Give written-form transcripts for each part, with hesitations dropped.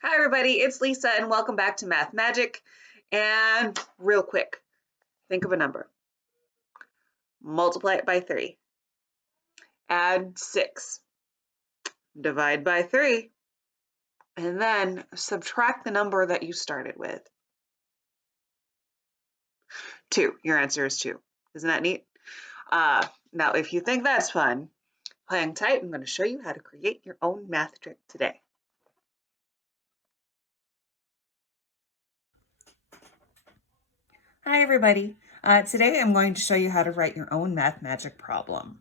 Hi everybody, it's Lisa and welcome back to Math Magic. And real quick, think of a number. Multiply it by 3. Add 6. Divide by 3. And then subtract the number that you started with. 2. Your answer is 2. Isn't that neat? Now, if you think that's fun, hang tight. I'm going to show you how to create your own math trick today. Hi everybody. Today I'm going to show you how to write your own math magic problem.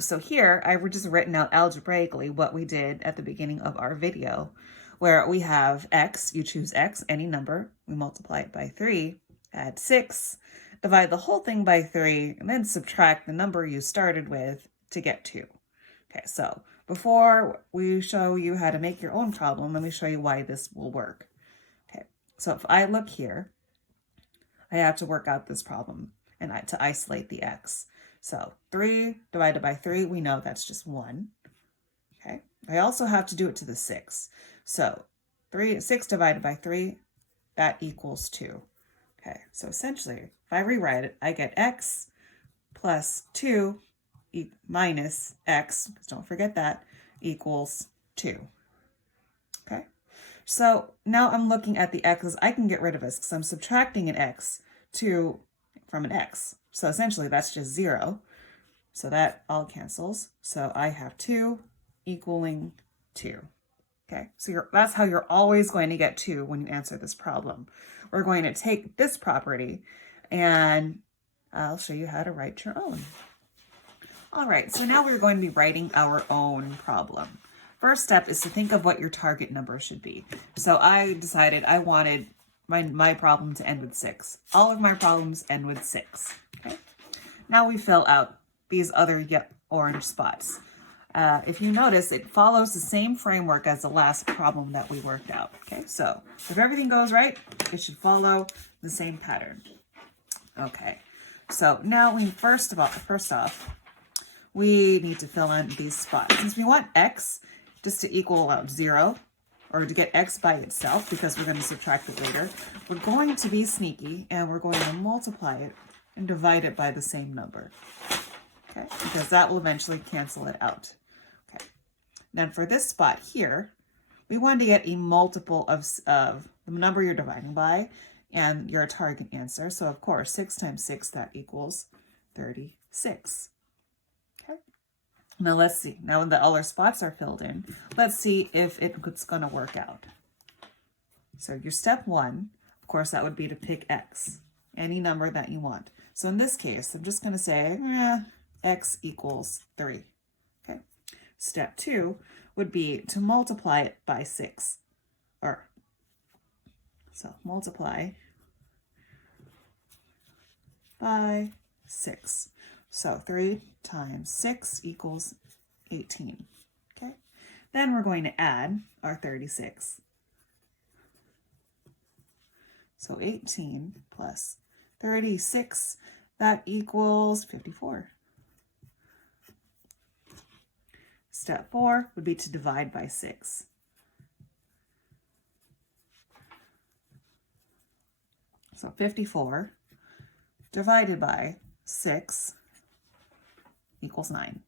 So here I've just written out algebraically what we did at the beginning of our video, where we have x, you choose x, any number, we multiply it by 3, add 6, divide the whole thing by 3, and then subtract the number you started with to get 2. Okay, so before we show you how to make your own problem, let me show you why this will work. Okay, so if I look here, I have to work out this problem and to isolate the x. So 3 divided by 3, we know that's just 1. Okay. I also have to do it to the 6. So 6 divided by 3, that equals 2. Okay. So essentially, if I rewrite it, I get x plus 2 minus x, because don't forget that, equals 2. Okay. So now I'm looking at the x's. I can get rid of this because I'm subtracting an x from an x. So essentially that's just 0. So that all cancels. So I have 2 equaling 2. Okay, so that's how you're always going to get 2 when you answer this problem. We're going to take this property and I'll show you how to write your own. All right, so now we're going to be writing our own problem. First step is to think of what your target number should be. So I decided I wanted my problem to end with 6. All of my problems end with 6. Okay. Now we fill out these other orange spots. If you notice, it follows the same framework as the last problem that we worked out. Okay, so if everything goes right, it should follow the same pattern. Okay, so now first off, we need to fill in these spots. Since we want x just to equal out 0, or to get x by itself, because we're going to subtract it later, we're going to be sneaky and we're going to multiply it and divide it by the same number. Okay, because that will eventually cancel it out. Okay, then for this spot here, we want to get a multiple of the number you're dividing by and your target answer. So of course, 6 times 6, that equals 36. Now let's see. Now that all our spots are filled in, let's see if it's going to work out. So your step 1, of course, that would be to pick x, any number that you want. So in this case, I'm just going to say x equals 3. Okay. Step 2 would be to multiply it by 6. So multiply by 6. So 3 times 6 equals 18. Okay. Then we're going to add our 36. So 18 plus 36, that equals 54. Step 4 would be to divide by 6. So 54 divided by 6 equals 9.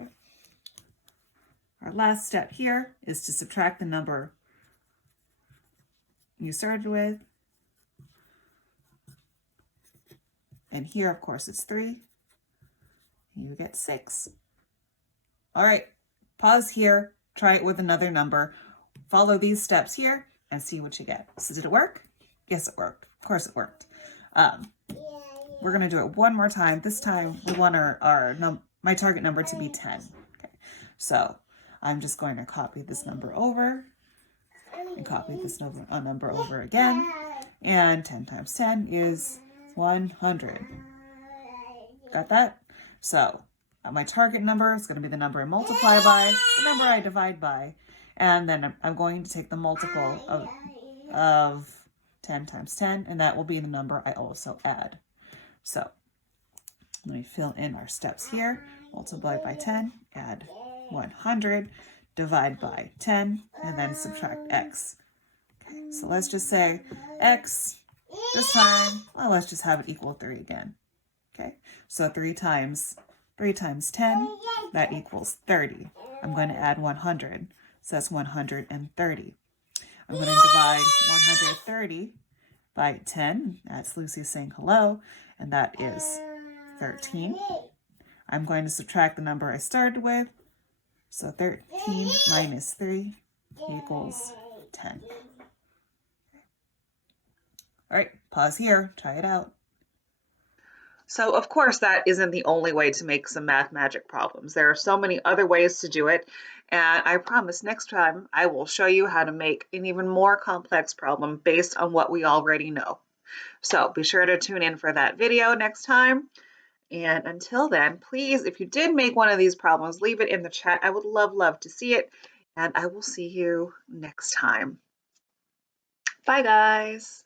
Okay. Our last step here is to subtract the number you started with. And here, of course, it's 3. You get 6. All right, pause here, try it with another number. Follow these steps here and see what you get. So did it work? Yes, it worked. Of course it worked. We're going to do it one more time. This time we want my target number to be 10. Okay. So I'm just going to copy this number over and copy this number over again. And 10 times 10 is 100. Got that? So my target number is going to be the number I multiply by, the number I divide by, and then I'm going to take the multiple of 10 times 10, and that will be the number I also add. So let me fill in our steps here. Multiply by 10, add 100, divide by 10, and then subtract x. Okay, so let's just say x, this time, well, let's just have it equal 3 again. Okay, so 3 times 10, that equals 30. I'm going to add 100, so that's 130. I'm going to divide 130 by 10. That's Lucy saying hello, and that is 13. I'm going to subtract the number I started with, so 13 minus 3 equals 10. All right, pause here, try it out. So of course that isn't the only way to make some math magic problems. There are so many other ways to do it, and I promise next time I will show you how to make an even more complex problem based on what we already know. So be sure to tune in for that video next time. And until then, please, if you did make one of these problems, leave it in the chat. I would love to see it, and I will see you next time. Bye, guys.